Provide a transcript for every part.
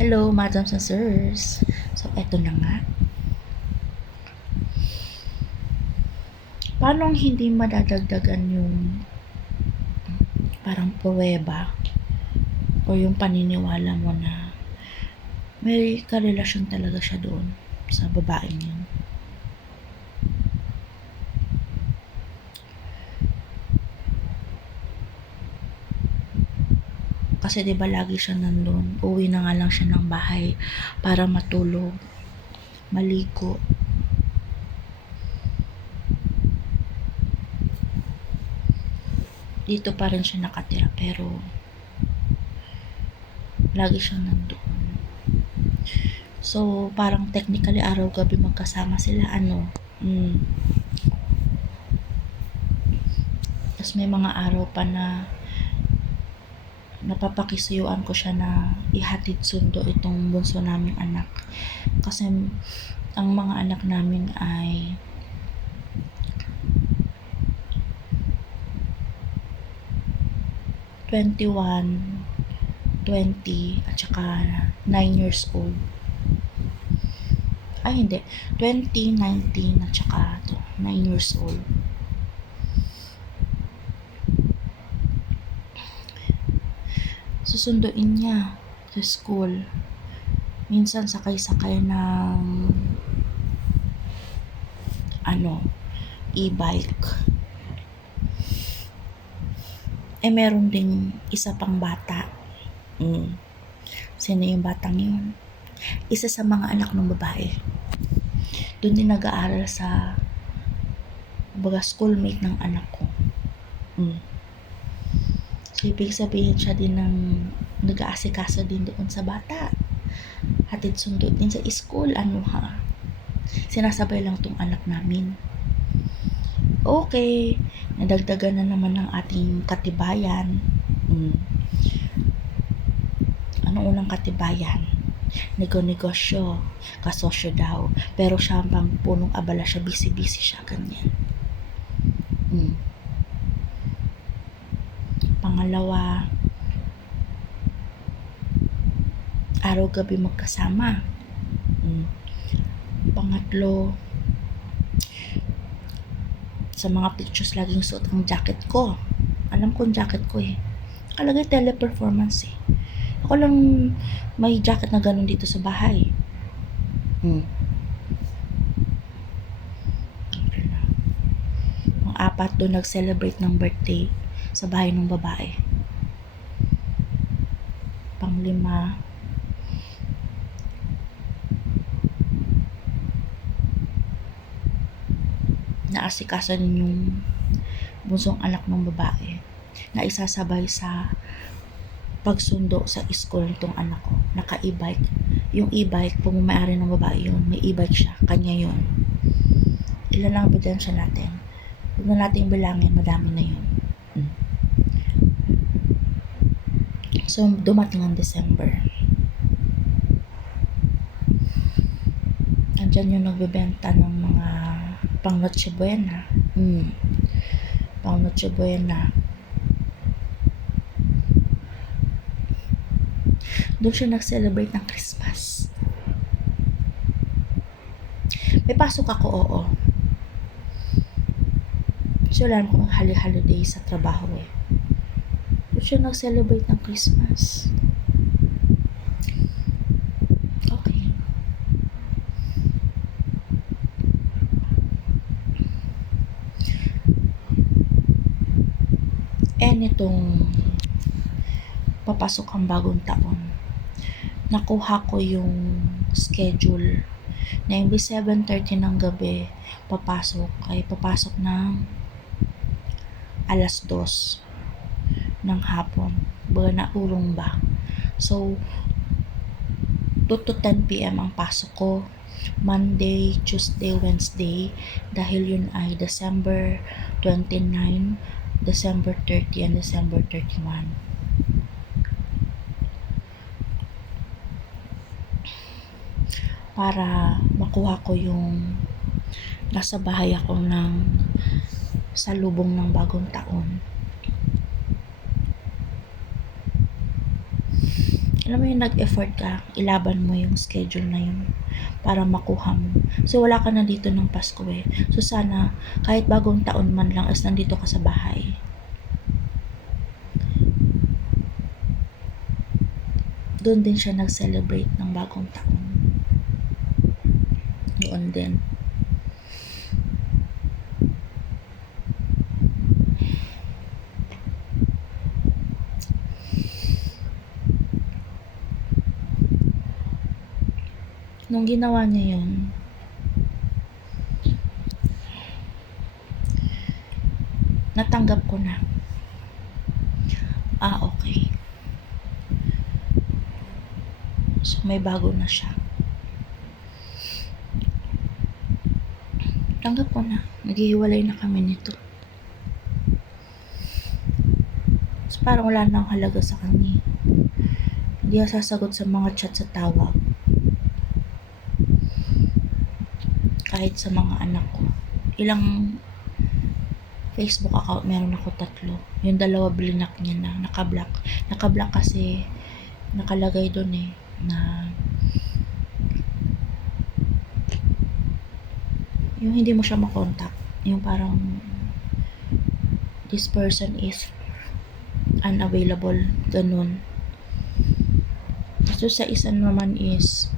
Hello, madams and sirs. So, eto na nga. Paano hindi madadagdagan yung parang pruweba o yung paniniwala mo na may karelasyon talaga siya doon sa babaeng yun? Kasi 'di ba lagi siya nandun, uwi na nga lang siya ng bahay para matulog, maligo. Dito pa rin siya nakatira pero lagi siyang nandun. So, parang technically araw-gabi magkasama sila, Tapos may mga araw pa na napapakisuyuan ko siya na ihatid sundo itong bunso naming anak. Kasi ang mga anak namin ay 21, 20, at saka 9 years old. Ay, hindi. 20, 19, at saka 9 years old. Susunduin niya sa school. Minsan sakay-sakay ng e-bike. Meron ding isa pang bata. Sino yung batang yun? Isa sa mga anak ng babae. Doon din nag-aaral sa schoolmate ng anak ko. So, ibig sabihin siya din ng nag-aasikaso din doon sa bata. Hatid sundo din sa school. Sinasabay lang tong anak namin. Okay, nadagdagan na naman ng ating katibayan. Anong unang katibayan? Negosyo, kasosyo daw. Pero siya bang punong abala siya, busy-busy siya, ganyan. Pangalawa, araw-gabi magkasama. Pangatlo, sa mga pictures laging suot ang jacket ko. Alam ko yung jacket ko Nakalagay teleperformance Ako lang may jacket na ganun dito sa bahay. Ang apat doon nag-celebrate ng birthday sa bahay ng babae. Panglima, naasikaso din yung bunsong anak ng babae na isasabay sa pagsundo sa school nitong anak ko. Naka-e-bike. Yung e-bike, kung may-ari ng babae yun, may e-bike siya, kanya yun. Ilan lang ebidensya natin? Huwag na natin bilangin, madami na yun. So, dumating ang December. Andyan yung nagbebenta ng mga pang Noche Buena. Pang Noche Buena. Doon siya nag-celebrate ng Christmas. May pasok ako, oo. So, wala naman kong holiday sa trabaho Doon siya nag-celebrate ng Christmas. Okay. Nitong papasok ang bagong taon, nakuha ko yung schedule na imbis 7:30 ng gabi papasok ng 2:00 ng hapon. Baga naulong ba? So, 2 to 10 p.m. ang pasok ko. Monday, Tuesday, Wednesday, dahil yun ay December 29, December 30, and December 31. Para makuha ko yung nasa bahay ako ng salubong ng bagong taon. alam mo yung nag-effort ka, ilaban mo yung schedule na yun para makuha mo. So, wala ka na dito ng Pasko eh. So, sana, kahit bagong taon man lang as nandito ka sa bahay. Doon din siya nag-celebrate ng bagong taon. Yun din. Nung ginawa niya yun, natanggap ko na. Okay. So, may bago na siya. Tanggap ko na. Naghihiwalay na kami nito. So, parang wala na akong halaga sa kanya. Hindi ako sasagot sa mga chat sa tawag. Kahit sa mga anak ko. Ilang Facebook account meron ako 3. Yung 2 blinak niya na naka-block. Naka-block kasi nakalagay doon eh na yung hindi mo siya makontak. Yung parang this person is unavailable. Ganun. So sa isa naman is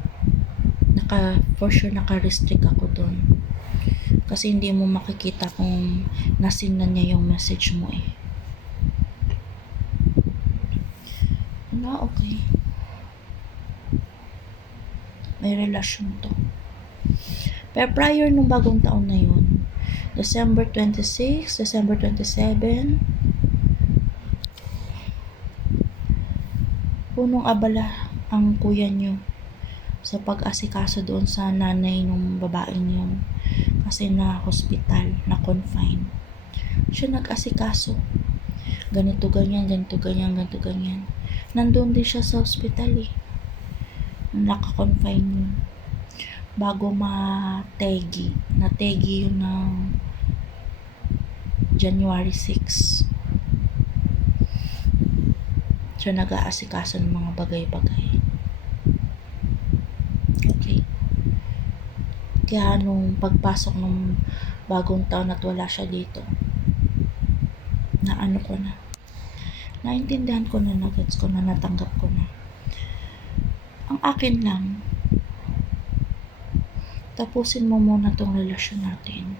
for sure naka-restrict ako doon. Kasi hindi mo makikita kung nasin na niya yung message mo eh. Okay. May relasyon to. Pero prior nung bagong taon na yun, December 26, December 27, punong abala ang kuya niyo sa pag-asikaso doon sa nanay nung babaeng yun. Kasi na hospital, na confine. Siya nag-asikaso. Ganito, ganyan, ganito, ganyan, ganito, ganyan. Nandun din siya sa hospital eh. Naka-confine yun. Bago mategi. Nategi yun ng January 6. Siya nag-aasikaso ng mga bagay-bagay. Okay. Kaya nung pagpasok ng bagong taon at wala siya dito, na ano ko na, naintindihan ko na, nagets ko na, natanggap ko na. Ang akin lang, tapusin mo muna tong relasyon natin.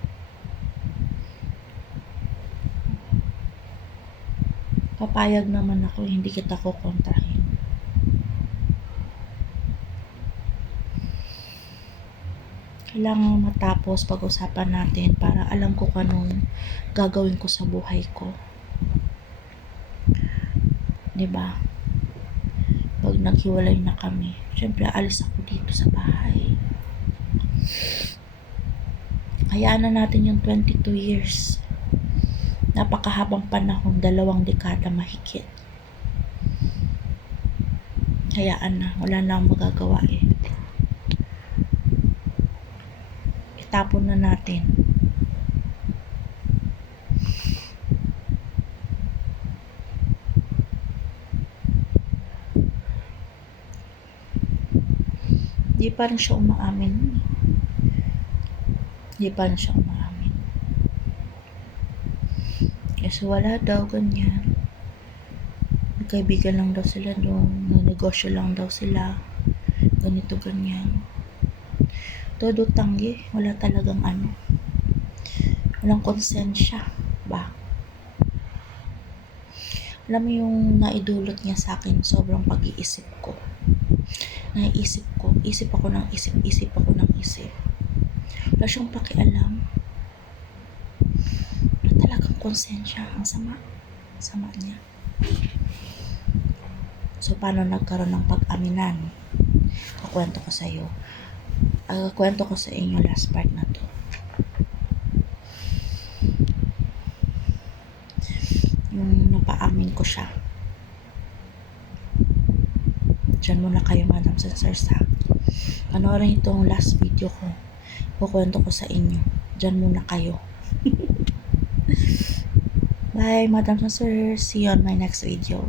Papayag naman ako, hindi kita kukontrahin. Kailangan matapos pag-usapan natin para alam ko kung anong gagawin ko sa buhay ko. Diba? Pag naghiwalay na kami, syempre alis ako dito sa bahay. Hayaan na natin yung 22 years. Napakahabang panahon, 2 dekada mahigit. Hayaan na, wala na akong magagawa eh. Itapon na natin. Di pa rin siya umaamin. Kasi wala daw, ganyan. Nagkaibigan lang daw sila doon. Nagnegosyo lang daw sila. Ganito, ganyan. Todo tanggi. Wala talagang ano. Walang konsensya. Ba? Alam mo yung naidulot niya sa akin, sobrang pag-iisip ko. Isip ako ng isip. Wala siyang pakialam. Wala talagang konsensya. Ang sama niya. So, paano nagkaroon ng pag-aminan? Kukwento ko sa iyo. Kwento ko sa inyo last part na to. Yung napaamin ko siya. Diyan muna kayo, Madam Sisters, ha? Panoorin itong last video ko. Kukwento ko sa inyo. Diyan muna kayo. Bye, Madam Sisters. See you on my next video.